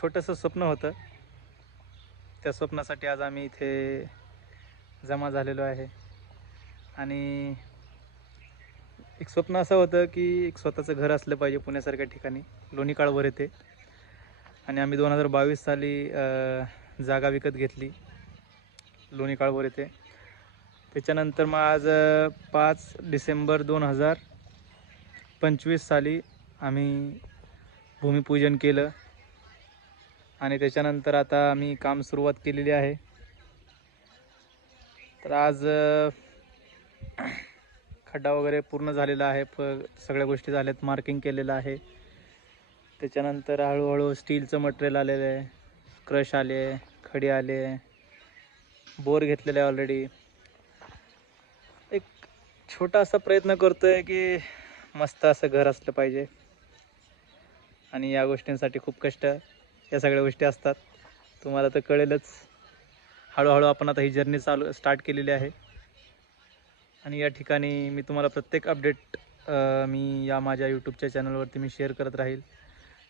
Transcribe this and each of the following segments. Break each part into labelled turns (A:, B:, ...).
A: छोटंसं स्वप्न होतं. त्या स्वप्नासाठी आज आम्ही इथे जमा झालेलो आहे. आणि एक स्वप्न असं होतं की एक स्वतःचं घर असलं पाहिजे पुण्यासारख्या ठिकाणी. लोणी काळवर येते. आणि आम्ही दोन हजार बावीस साली जागा विकत घेतली. लोणी काळवर येते. त्याच्यानंतर मग आज पाच डिसेंबर दोन हजार पंचवीस साली आम्ही भूमिपूजन केलं. आणि त्याच्यानंतर आता आम्ही काम सुरुवात केलेली आहे. तर आज खड्डा वगैरे पूर्ण झालेला आहे. प सगळ्या गोष्टी झाल्यात. मार्किंग केलेलं आहे. त्याच्यानंतर हळूहळू स्टीलचं मटेरियल आलेलं आहे. क्रश आले आहे खडी आले आहे बोर घेतलेले आहे ऑलरेडी एक छोटा असा प्रयत्न करतो आहे की मस्त असं घर असलं पाहिजे. आणि या गोष्टींसाठी खूप कष्ट. या सगळ्या गोष्टी असतात. तुम्हाला तर कळेलच. हळूहळू आपण आता ही जर्नी चालू स्टार्ट केलेली आहे. आणि या ठिकाणी मी तुम्हाला प्रत्येक अपडेट मी या माझ्या यूट्यूबच्या चॅनलवरती मी शेअर करत राहील.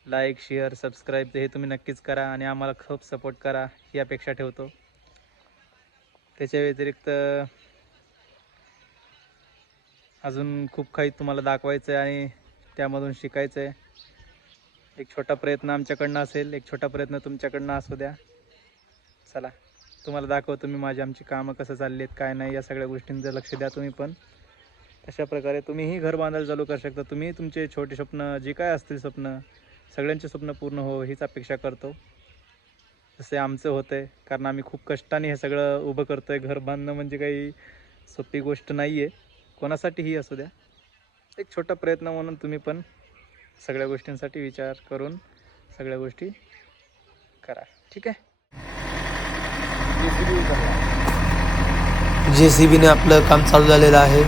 A: लाईक शेअर सबस्क्राईब हे तुम्ही नक्कीच करा आणि आम्हाला खूप सपोर्ट करा ही अपेक्षा ठेवतो. त्याच्या व्यतिरिक्त अजून खूप काही तुम्हाला दाखवायचं आहे आणि त्यामधून शिकायचं आहे एक छोटा प्रयत्न आमच्याकडनं असेल एक छोटा प्रयत्न तुमच्याकडनं असू द्या. चला तुम्हाला दाखवतो मी माझी आमची कामं कसं चालली आहेत काय नाही या सगळ्या गोष्टींचं लक्ष द्या तुम्ही पण. तशा प्रकारे तुम्हीही घर बांधायला चालू करू शकता. तुम्ही तुमचे छोटे स्वप्न जे काय असतील स्वप्न सगळ्यांचे स्वप्न पूर्ण हो हीच अपेक्षा करतो. जसे आमचं होतं आहे कारण आम्ही खूप कष्टाने हे सगळं उभं करतो आहे घर बांधणं म्हणजे काही सोपी गोष्ट नाही आहे कोणासाठीही असू द्या. एक छोटा प्रयत्न म्हणून तुम्ही पण सगळ्या गोष्टींसाठी विचार करून सगळ्या गोष्टी करा. ठीक आहे?
B: जे सी बीने आपलं काम चालू झालेलं आहे.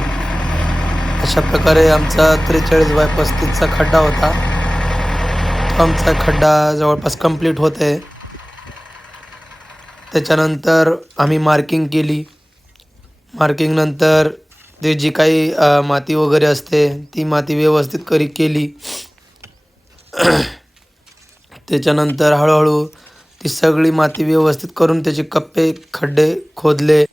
B: अशा प्रकारे आमचा त्रेचाळीस बाय पस्तीसचा खड्डा होता. तो आमचा खड्डा जवळपास कंप्लीट होत आहे. त्याच्यानंतर आम्ही मार्किंग केली. मार्किंगनंतर ते जी काही माती वगैरे असते ती माती व्यवस्थित करी केली. त्याच्यानंतर हळूहळू ती सगळी माती व्यवस्थित करून त्याचे कप्पे खड्डे खोदले.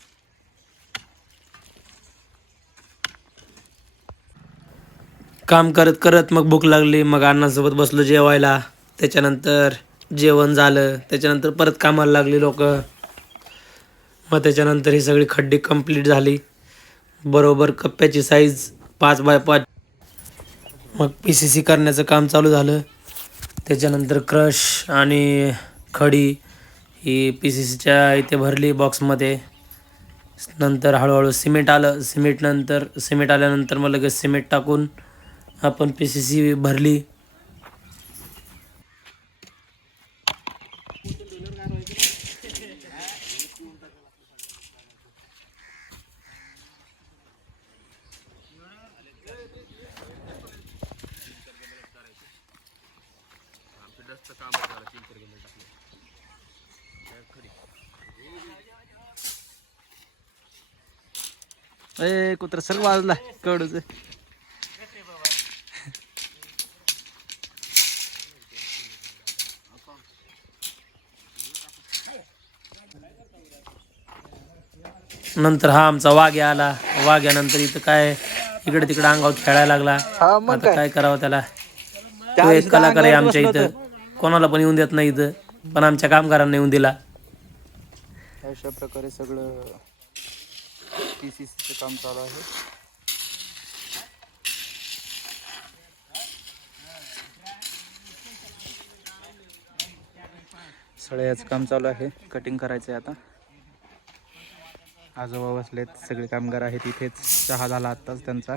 B: काम करत करत मग भूक लागली. मग अण्णांसोबत बसलो जेवायला. त्याच्यानंतर जेवण झालं. त्याच्यानंतर परत कामाला लागली लोक. मग त्याच्यानंतर ही सगळी खड्डी कंप्लीट झाली. बरोबर कप्प्याची साईज पाच बाय पाच. मग पी सी सी करण्याचं काम चालू झालं. त्याच्यानंतर क्रश आणि खडी ही पी सी सीच्या इथे भरली बॉक्समध्ये. नंतर हळूहळू सिमेंट आलं. सिमेंटनंतर सिमेंट आल्यानंतर मग लगेच सिमेंट टाकून आपण पी सी सी भरली.
A: ए कुत्र सर्व वाजला कडूच.
B: नंतर हा आमचा वाघ्या आला. वाघ्यानंतर इथं काय इकडे तिकडे अंगावर खेळायला लागला. आता काय? करावं त्याला? तो एक कलाकार आहे आमच्या इथं. कोणाला पण येऊन देत नाही इथं पण आमच्या कामगारांना येऊन दिला.
A: अशा प्रकारे सगळं पी सी सीचं काम चालू आहे. सळ्याचं काम चालू आहे. कटिंग करायचं आहे आता. आजोबा बसलेत. सगळे कामगार आहेत इथेच. चहा झाला आत्ताच त्यांचा.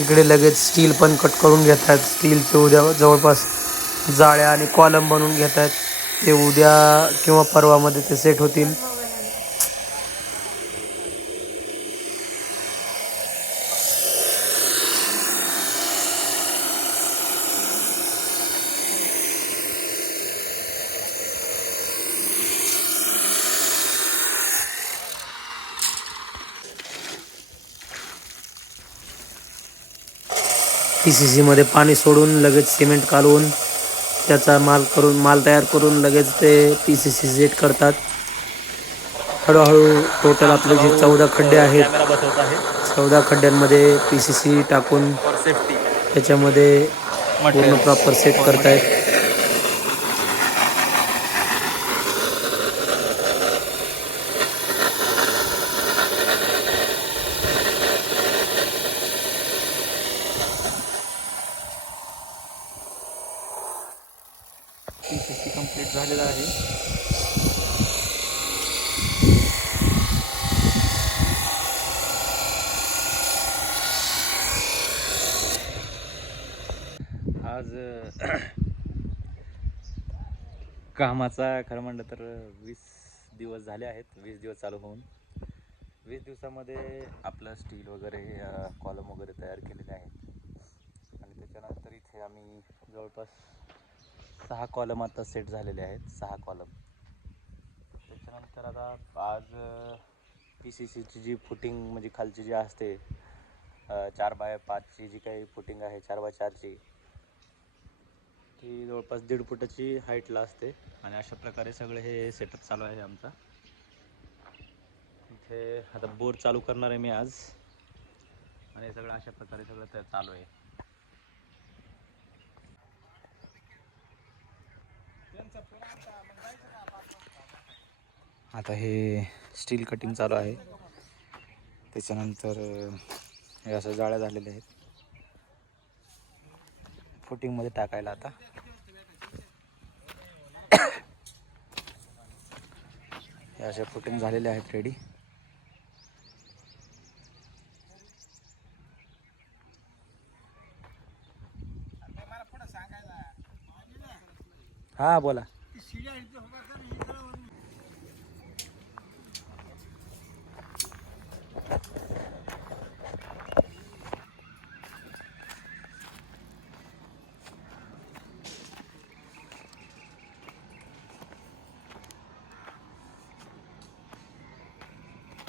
B: इकडे लगेच स्टील पण कट करून घेत आहेत स्टीलचे उद्या जवळपास जाळ्या आणि कॉलम बनवून घेत आहेत ते उद्या किंवा परवामध्ये ते सेट होतील. पी सी सीमध्ये पाणी सोडून लगेच सिमेंट कालवून त्याचा माल करून माल तयार करून लगेच ते पी सी सी सेट करतात. हळूहळू टोटल आपले जे चौदा खड्डे आहेत चौदा खड्ड्यांमध्ये पी सी सी टाकून त्याच्यामध्ये पूर्ण प्रॉपर सेट करतायत
A: पी सी सी कंप्लीट झालेला आहे आज कामाचा खरं म्हणलं तर वीस दिवस झाले आहेत. वीस दिवस चालू होऊन. वीस दिवसामध्ये आपलं स्टील वगैरे कॉलम वगैरे तयार केलेले आहेत. आणि त्याच्यानंतर इथे आम्ही जवळपास सहा कॉलम आता सेट झालेले आहेत. सहा कॉलम त्याच्यानंतर आता आज पी सी सीची जी फुटिंग म्हणजे खालची जी असते चार बाय पाचची जी काही फुटिंग आहे चार बाय चारची ती जवळपास दीड फुटाची हाईटला असते. आणि अशा प्रकारे सगळे हे सेटअप चालू आहे आमचा. इथे आता बोर चालू करणार आहे मी आज. आणि हे सगळं अशा प्रकारे सगळं चालू आहे. आता हे स्टील कटिंग चालू आहे. त्याच्यानंतर हे असं जाळ्या झालेल्या आहेत. फुटिंगमध्ये टाकायला आता. हे अशा फुटिंग झालेल्या आहेत रेडी हा बोला.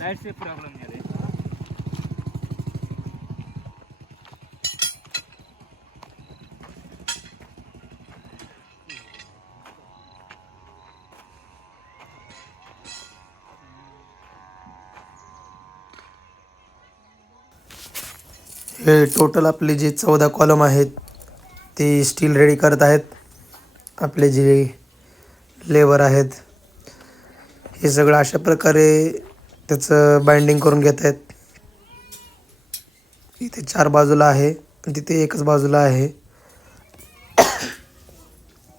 A: लाइट से प्रॉब्लेम नाही रे.
B: हे टोटल आपले जे चौदा कॉलम आहेत ते स्टील रेडी करत आहेत. आपले जे लेबर आहेत हे सगळं अशा प्रकारे त्याचं बाइंडिंग करून घेत आहेत. इथे चार बाजूला आहे तिथे एकच बाजूला आहे.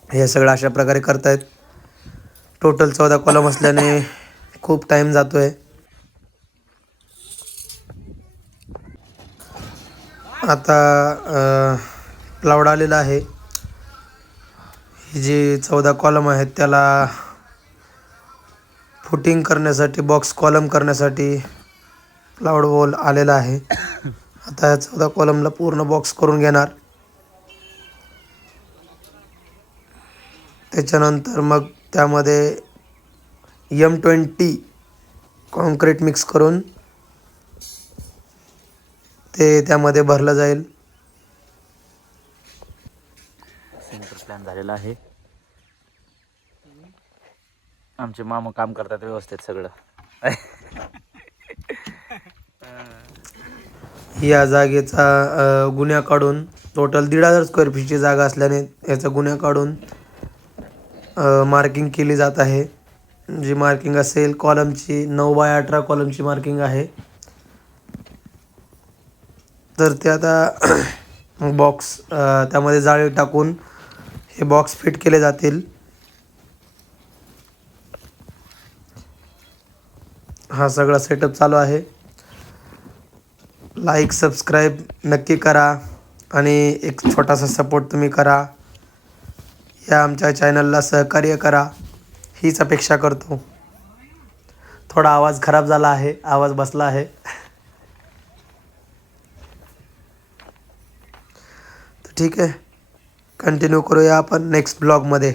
B: हे सगळं अशा प्रकारे करतायत टोटल चौदा कॉलम असल्याने खूप टाईम जातो आहे आता क्लाउड आलेला आहे. हे जे चौदा कॉलम आहेत त्याला फुटिंग करण्यासाठी बॉक्स कॉलम करण्यासाठी प्लाउड वॉल आलेला आहे. आता या चौदा कॉलमला पूर्ण बॉक्स करून घेणार. त्याच्यानंतर मग त्यामध्ये यम ट्वेंटी कॉन्क्रीट मिक्स करून ते त्यामध्ये भरलं जाईल.
A: सेंटर प्लॅन झालेला आहे. आमचे मामा काम करतात व्यवस्थित सगळं.
B: या जागेचा गुन्ह्या काढून टोटल दीड हजार स्क्वेअर फीटची जागा असल्याने याचा गुन्ह्या काढून मार्किंग केली जात आहे. जी मार्किंग असेल कॉलमची नऊ बाय अठरा कॉलमची मार्किंग आहे. तर ते आता बॉक्स त्यामध्ये जाळी टाकून हे बॉक्स फिट केले जातील. हा सगळा सेटअप चालू आहे. लाईक सबस्क्राईब नक्की करा आणि एक छोटासा सपोर्ट तुम्ही करा. या आमच्या चॅनलला सहकार्य करा. हीच अपेक्षा करतो. थोडा आवाज खराब झाला आहे. आवाज बसला आहे. तर ठीक आहे. कंटिन्यू करूया आपण नेक्स्ट ब्लॉगमध्ये